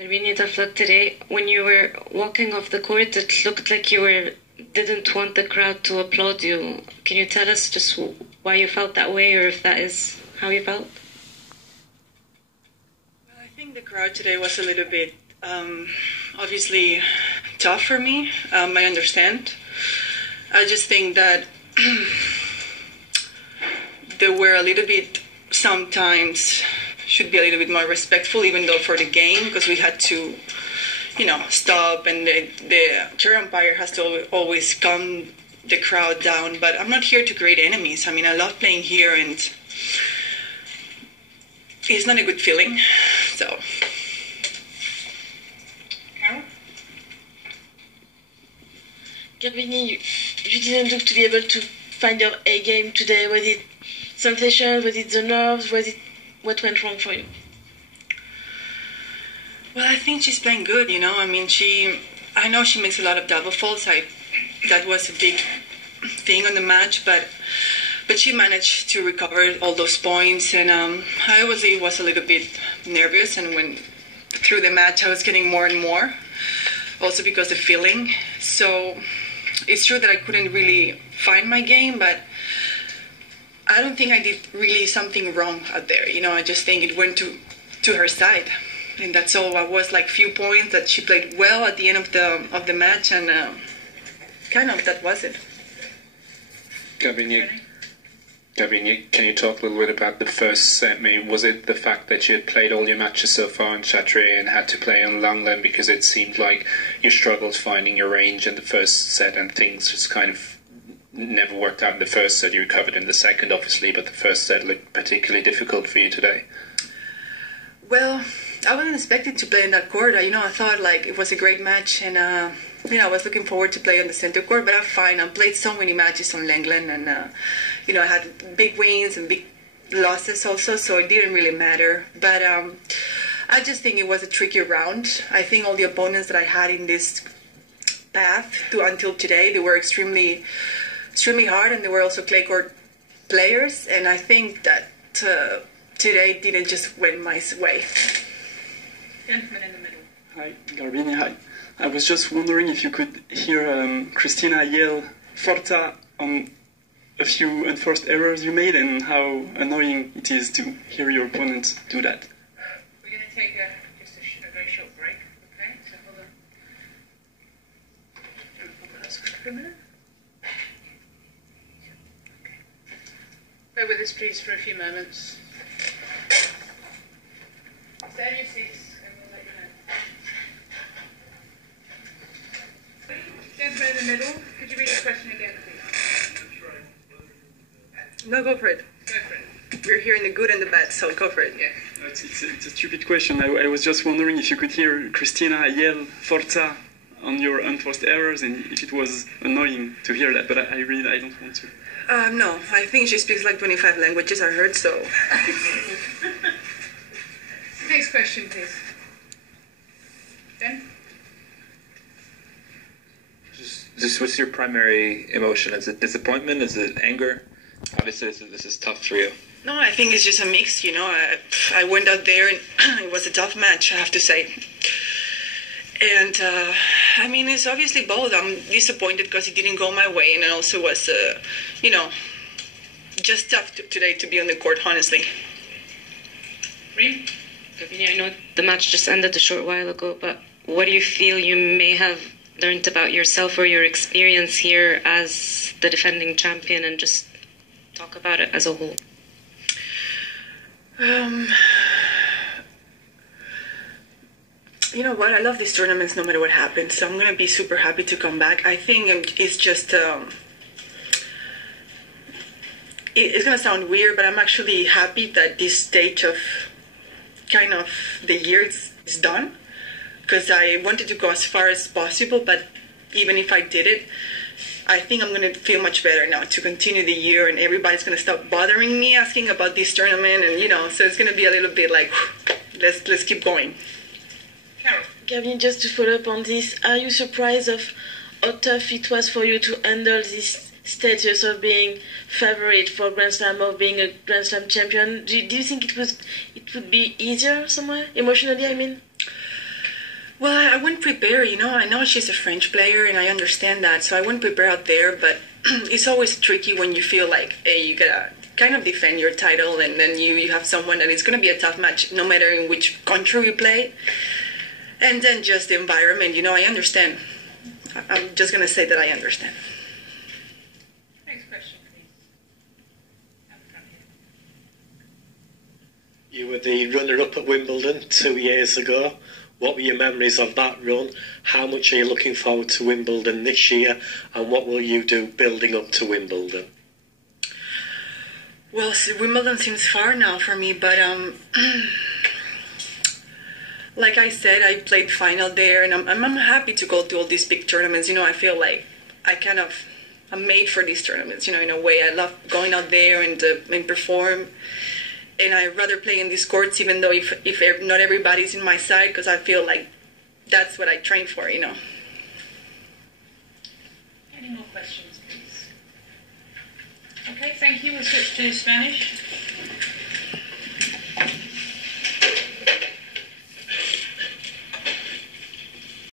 Garbiñe, tough luck today. When you were walking off the court, it looked like you didn't want the crowd to applaud you. Can you tell us just why you felt that way, or if that is how you felt? Well, I think the crowd today was a little bit obviously tough for me. I understand. I just think that they were a little bit, sometimes should be a little bit more respectful, even though for the game, because we had to, stop, and the chair umpire has to always calm the crowd down. But I'm not here to create enemies. I mean, I love playing here, and it's not a good feeling. So. Carol? Garbiñe, you didn't look to be able to find your A game today. Was it sensation? Was it the nerves? What went wrong for you? Well, I think she's playing good, I mean, I know she makes a lot of double faults. That was a big thing on the match, but she managed to recover all those points, and I was a little bit nervous, and when through the match I was getting more and more, also because the feeling. So it's true that I couldn't really find my game, but I don't think I did really something wrong out there. I just think it went to her side, and that's all. I was like few points that she played well at the end of the match, and kind of that was it. Garbiñe, can you talk a little bit about the first set? I mean, was it the fact that you had played all your matches so far in Chartres and had to play on Langland, because it seemed like you struggled finding your range in the first set and things just kind of never worked out in the first set? You recovered in the second, obviously, but the first set looked particularly difficult for you today. Well, I wasn't expecting to play in that court. I thought like it was a great match, and I was looking forward to play on the center court. But I'm fine. I played so many matches on Langland, and I had big wins and big losses also, so it didn't really matter. But I just think it was a tricky round. I think all the opponents that I had in this path until today, they were extremely hard, and they were also clay court players, and I think that today didn't just went my way. Gentleman in the middle. Hi, Garbiñe, hi. I was just wondering if you could hear Kristina yell Forza on a few unforced errors you made, and how annoying it is to hear your opponents do that. We're going to take just a very short break, okay? So hold on. For a minute? Okay. Bear with us, please, for a few moments. Stay in your seats, and we'll let you know. Gentleman in the middle, could you read the question again, please? No, go for it. Go for it. We're hearing the good and the bad, so go for it. Yeah. It's a stupid question. I was just wondering if you could hear Kristina yell Forza on your unforced errors, and if it was annoying to hear that, but I don't want to. No, I think she speaks like 25 languages, I heard, so. Next question, please. Ben? Just what's your primary emotion? Is it disappointment? Is it anger? Obviously, this is tough for you. No, I think it's just a mix, I went out there, and it was a tough match, I have to say. And, I mean, it's obviously both. I'm disappointed because it didn't go my way, and it also was, just tough today to be on the court, honestly. Reem? Garbiñe, I know the match just ended a short while ago, but what do you feel you may have learned about yourself or your experience here as the defending champion, and just talk about it as a whole? You know what? I love these tournaments no matter what happens, so I'm going to be super happy to come back. I think it's just... it's going to sound weird, but I'm actually happy that this stage of kind of the year is done, because I wanted to go as far as possible, but even if I did it, I think I'm going to feel much better now to continue the year, and everybody's going to stop bothering me asking about this tournament, and so it's going to be a little bit like, let's keep going. Carol? Garbiñe, just to follow up on this, are you surprised of how tough it was for you to handle this status of being favorite for Grand Slam, of being a Grand Slam champion? Do you think it would be easier somewhere, emotionally, I mean? Well, I wouldn't prepare, you know. I know she's a French player, and I understand that, so I wouldn't prepare out there. But it's always tricky when you feel like, hey, you gotta kind of defend your title, and then you have someone that it's gonna be a tough match, no matter in which country you play. And then just the environment, you know. I understand. I'm just gonna say that I understand. Next question, please. You were the runner-up at Wimbledon 2 years ago. What were your memories of that run? How much are you looking forward to Wimbledon this year? And what will you do building up to Wimbledon? Well, Wimbledon seems far now for me, but like I said, I played final there, and I'm happy to go to all these big tournaments. You know, I feel like I'm made for these tournaments, you know, in a way. I love going out there and perform. And I'd rather play in these courts, even though if not everybody's in my side, because I feel like that's what I train for, you know. Any more questions, please? Okay, thank you. We'll switch to Spanish.